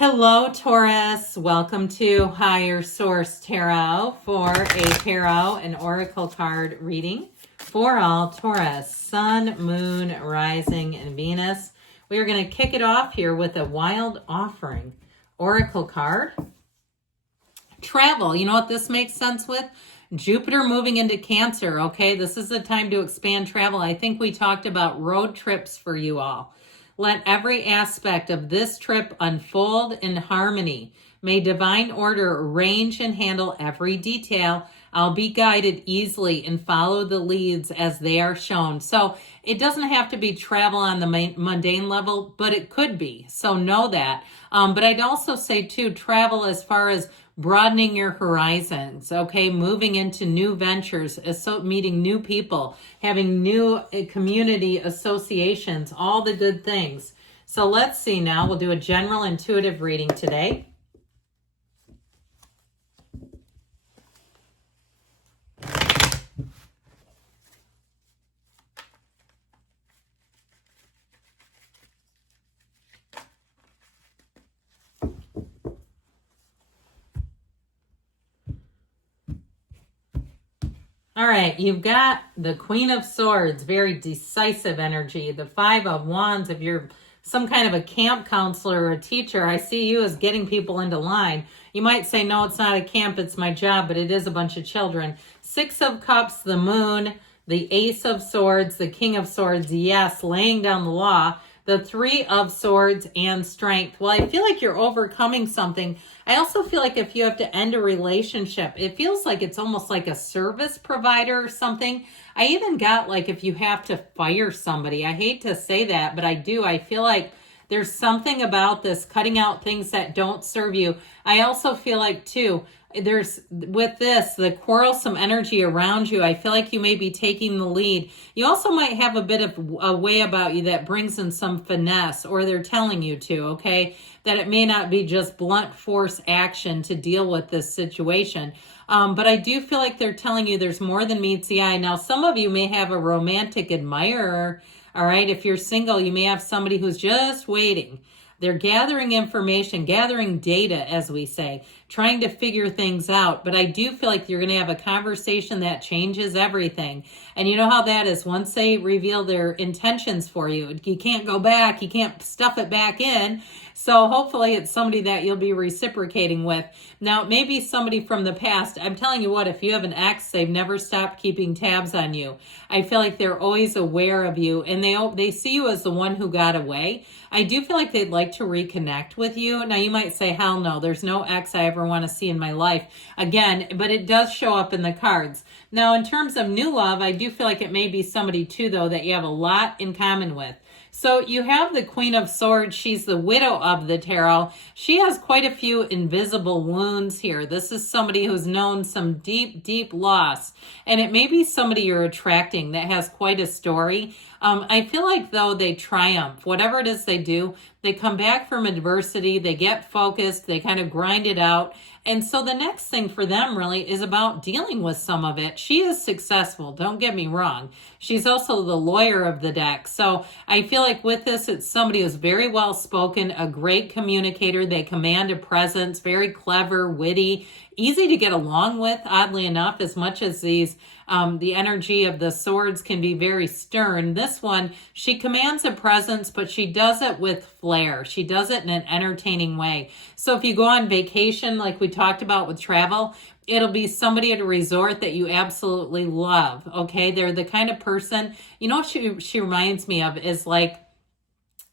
Hello, Taurus. Welcome to Higher Source Tarot for a tarot and oracle card reading for all Taurus, Sun, Moon, Rising, and Venus. We are going to kick it off here with a Wild Offering oracle card. Travel. You know what this makes sense with? Jupiter moving into Cancer, okay? This is the time to expand travel. I think we talked about road trips for you all. Let every aspect of this trip unfold in harmony. May divine order arrange and handle every detail. I'll be guided easily and follow the leads as they are shown. So it doesn't have to be travel on the mundane level, but it could be. So know that. But I'd also say too, travel as far as broadening your horizons, okay? Moving into new ventures, meeting new people, having new community associations, all the good things. So let's see now. We'll do a general intuitive reading today. All right, you've got the Queen of Swords, very decisive energy. The Five of Wands, if you're some kind of a camp counselor or a teacher, I see you as getting people into line. You might say, no, it's not a camp, it's my job, but it is a bunch of children. Six of Cups, the Moon, the Ace of Swords, the King of Swords, yes, laying down the law. The Three of Swords and Strength. Well, I feel like you're overcoming something. I also feel like if you have to end a relationship, it feels like it's almost like a service provider or something. I even got like if you have to fire somebody. I hate to say that, but I do. I feel like there's something about this cutting out things that don't serve you. I also feel like too, there's with this, the quarrelsome energy around you. I feel like you may be taking the lead. You also might have a bit of a way about you that brings in some finesse, or they're telling you to, okay? That it may not be just blunt force action to deal with this situation. But I do feel like they're telling you there's more than meets the eye. Now, some of you may have a romantic admirer. All right. If you're single, you may have somebody who's just waiting. They're gathering information, gathering data, as we say, trying to figure things out. But I do feel like you're going to have a conversation that changes everything. And you know how that is. Once they reveal their intentions for you, you can't go back. You can't stuff it back in. So hopefully it's somebody that you'll be reciprocating with. Now, it may be somebody from the past. I'm telling you what, if you have an ex, they've never stopped keeping tabs on you. I feel like they're always aware of you, and they see you as the one who got away. I do feel like they'd like to reconnect with you. Now, you might say, hell no, there's no ex I ever want to see in my life again, but it does show up in the cards. Now, in terms of new love, I do feel like it may be somebody too, though, that you have a lot in common with. So you have the Queen of Swords. She's the widow of the tarot. She has quite a few invisible wounds here. This is somebody who's known some deep, deep loss. And it may be somebody you're attracting that has quite a story. I feel like, though, they triumph. Whatever it is they do, they come back from adversity. They get focused. They kind of grind it out. And so the next thing for them really is about dealing with some of it. She is successful. Don't get me wrong. She's also the lawyer of the deck. So I feel like with this, it's somebody who's very well spoken, a great communicator. They command a presence, very clever, witty, easy to get along with, oddly enough, as much as these, the energy of the swords can be very stern. This one, she commands a presence, but she does it with flair. She does it in an entertaining way. So if you go on vacation, like we talked about with travel, it'll be somebody at a resort that you absolutely love, okay? They're the kind of person, you know what she reminds me of is like,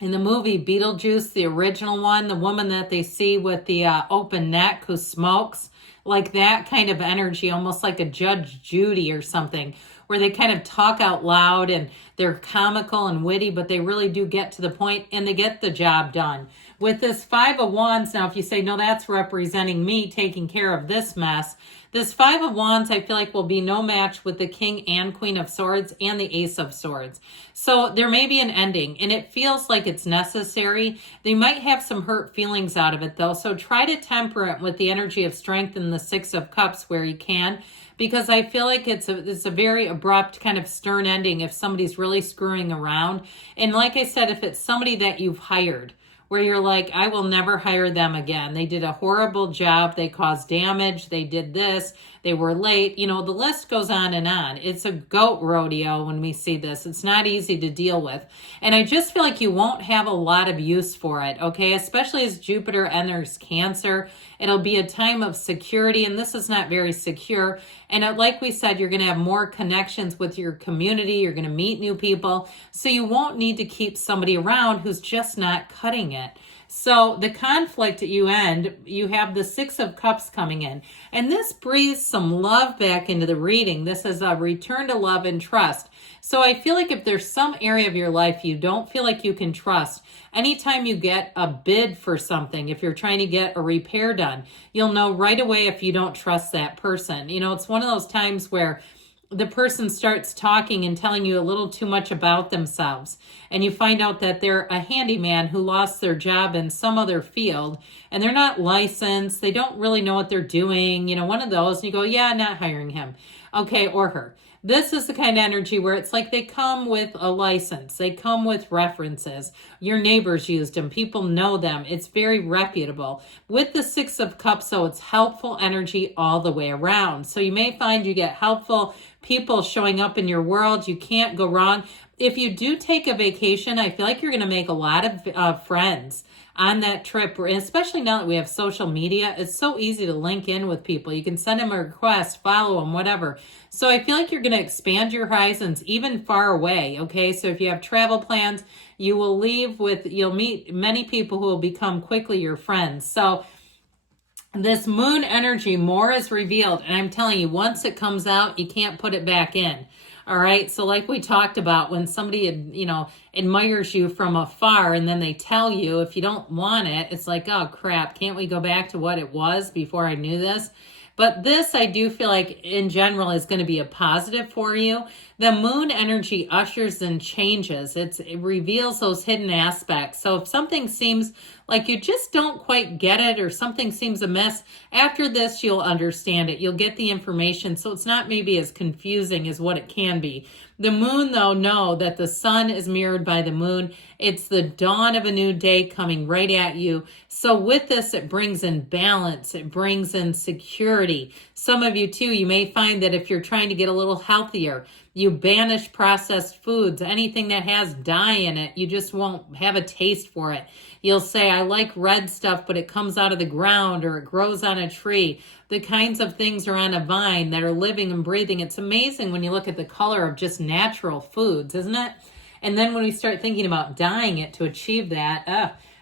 in the movie Beetlejuice, the original one, the woman that they see with the open neck who smokes, like that kind of energy, almost like a Judge Judy or something, where they kind of talk out loud and they're comical and witty, but they really do get to the point and they get the job done. With this Five of Wands, now if you say, no, that's representing me taking care of this mess, this Five of Wands, I feel like will be no match with the King and Queen of Swords and the Ace of Swords. So there may be an ending, and it feels like it's necessary. They might have some hurt feelings out of it, though. So try to temper it with the energy of Strength and the Six of Cups where you can, because I feel like it's a very abrupt kind of stern ending if somebody's really screwing around. And like I said, if it's somebody that you've hired, where you're like, I will never hire them again. They did a horrible job. They caused damage. They did this. They were late. You know, the list goes on and on. It's a goat rodeo when we see this. It's not easy to deal with. And I just feel like you won't have a lot of use for it, okay? Especially as Jupiter enters Cancer. It'll be a time of security, and this is not very secure. And like we said, you're going to have more connections with your community. You're going to meet new people. So you won't need to keep somebody around who's just not cutting it. So the conflict at you end, you have the Six of Cups coming in. And this breathes some love back into the reading. This is a return to love and trust. So I feel like if there's some area of your life you don't feel like you can trust, anytime you get a bid for something, if you're trying to get a repair done, you'll know right away if you don't trust that person. You know, it's one of those times where the person starts talking and telling you a little too much about themselves, and you find out that they're a handyman who lost their job in some other field, and they're not licensed, they don't really know what they're doing, you know, one of those, and you go, yeah, not hiring him, okay, or her. This is the kind of energy where it's like they come with a license. They come with references. Your neighbors used them. People know them. It's very reputable. With the Six of Cups, so it's helpful energy all the way around. So you may find you get helpful people showing up in your world. You can't go wrong. If you do take a vacation, I feel like you're going to make a lot of friends on that trip, especially now that we have social media. It's so easy to link in with people. You can send them a request, follow them, whatever. So I feel like you're going to expand your horizons even far away, okay? So if you have travel plans, you'll meet many people who will become quickly your friends. So this moon energy, more is revealed. And I'm telling you, once it comes out, you can't put it back in. All right. So like we talked about, when somebody, admires you from afar and then they tell you if you don't want it, it's like, oh crap, can't we go back to what it was before I knew this? But this, I do feel like in general is going to be a positive for you. The moon energy ushers in changes. It reveals those hidden aspects. So if something seems like you just don't quite get it, or something seems amiss, after this, you'll understand it. You'll get the information. So it's not maybe as confusing as what it can be. The moon, though, know that the sun is mirrored by the moon. It's the dawn of a new day coming right at you. So with this, it brings in balance. It brings in security. Some of you, too, you may find that if you're trying to get a little healthier, you banish processed foods, anything that has dye in it, you just won't have a taste for it. You'll say, I like red stuff, but it comes out of the ground or it grows on a tree. The kinds of things are on a vine that are living and breathing. It's amazing when you look at the color of just natural foods, isn't it? And then when we start thinking about dyeing it to achieve that,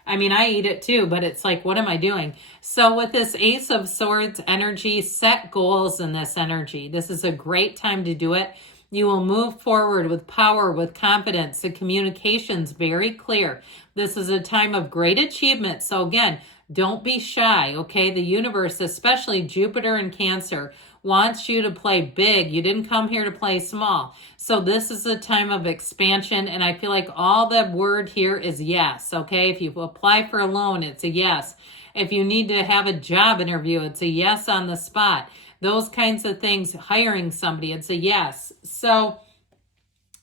I eat it too, but it's like, what am I doing? So with this Ace of Swords energy, set goals in this energy. This is a great time to do it. You will move forward with power, with confidence. The communication's very clear. This is a time of great achievement. So again, don't be shy, okay? The universe, especially Jupiter and Cancer, wants you to play big. You didn't come here to play small. So this is a time of expansion, and I feel like all the word here is yes, okay? If you apply for a loan, it's a yes. If you need to have a job interview, it's a yes on the spot. Those kinds of things, hiring somebody, it's a yes. So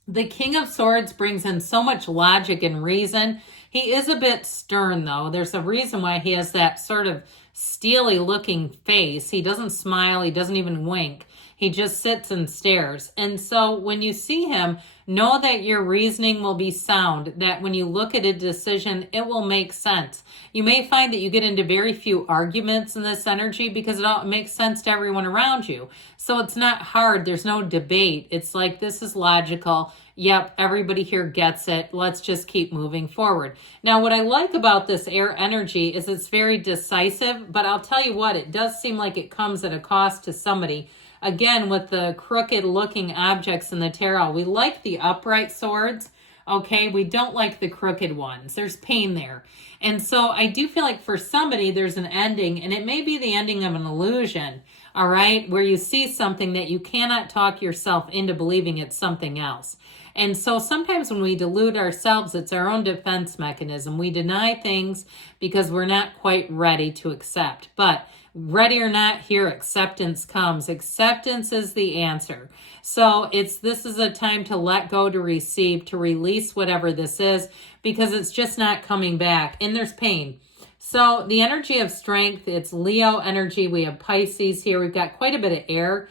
the King of Swords brings in so much logic and reason. He is a bit stern, though. There's a reason why he has that sort of steely looking face. He doesn't smile. He doesn't even wink. He just sits and stares. And so when you see him, know that your reasoning will be sound, that when you look at a decision, it will make sense. You may find that you get into very few arguments in this energy because it all makes sense to everyone around you. So it's not hard. There's no debate. It's like, this is logical. Yep, everybody here gets it. Let's just keep moving forward. Now, what I like about this air energy is it's very decisive, but I'll tell you what, it does seem like it comes at a cost to somebody. Again, with the crooked looking objects in the tarot, we like the upright swords, okay? We don't like the crooked ones. There's pain there. And so I do feel like for somebody, there's an ending, and it may be the ending of an illusion, all right? Where you see something that you cannot talk yourself into believing it's something else. And so sometimes when we delude ourselves, it's our own defense mechanism. We deny things because we're not quite ready to accept. But ready or not, here acceptance comes. Acceptance is the answer. So this is a time to let go, to receive, to release whatever this is, because it's just not coming back. And there's pain. So the energy of strength, it's Leo energy. We have Pisces here. We've got quite a bit of air,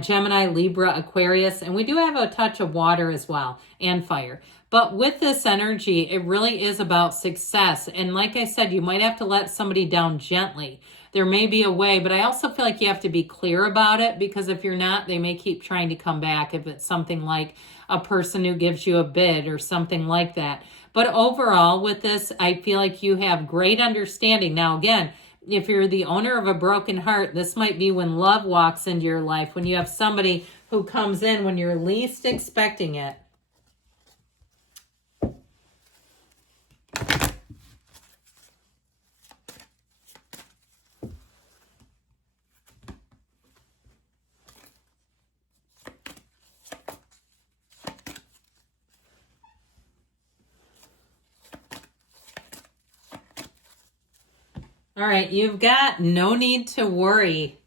Gemini, Libra, Aquarius, and we do have a touch of water as well, and fire. But with this energy, it really is about success. And like I said, you might have to let somebody down gently. There may be a way, but I also feel like you have to be clear about it, because if you're not, they may keep trying to come back if it's something like a person who gives you a bid or something like that. But overall with this, I feel like you have great understanding. Now, again, if you're the owner of a broken heart, this might be when love walks into your life, when you have somebody who comes in when you're least expecting it. All right, you've got no need to worry.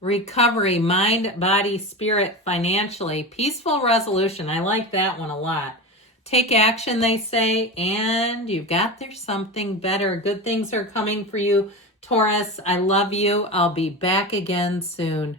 Recovery, mind, body, spirit, financially. Peaceful resolution. I like that one a lot. Take action, they say, and you've got there's something better. Good things are coming for you, Taurus. I love you. I'll be back again soon.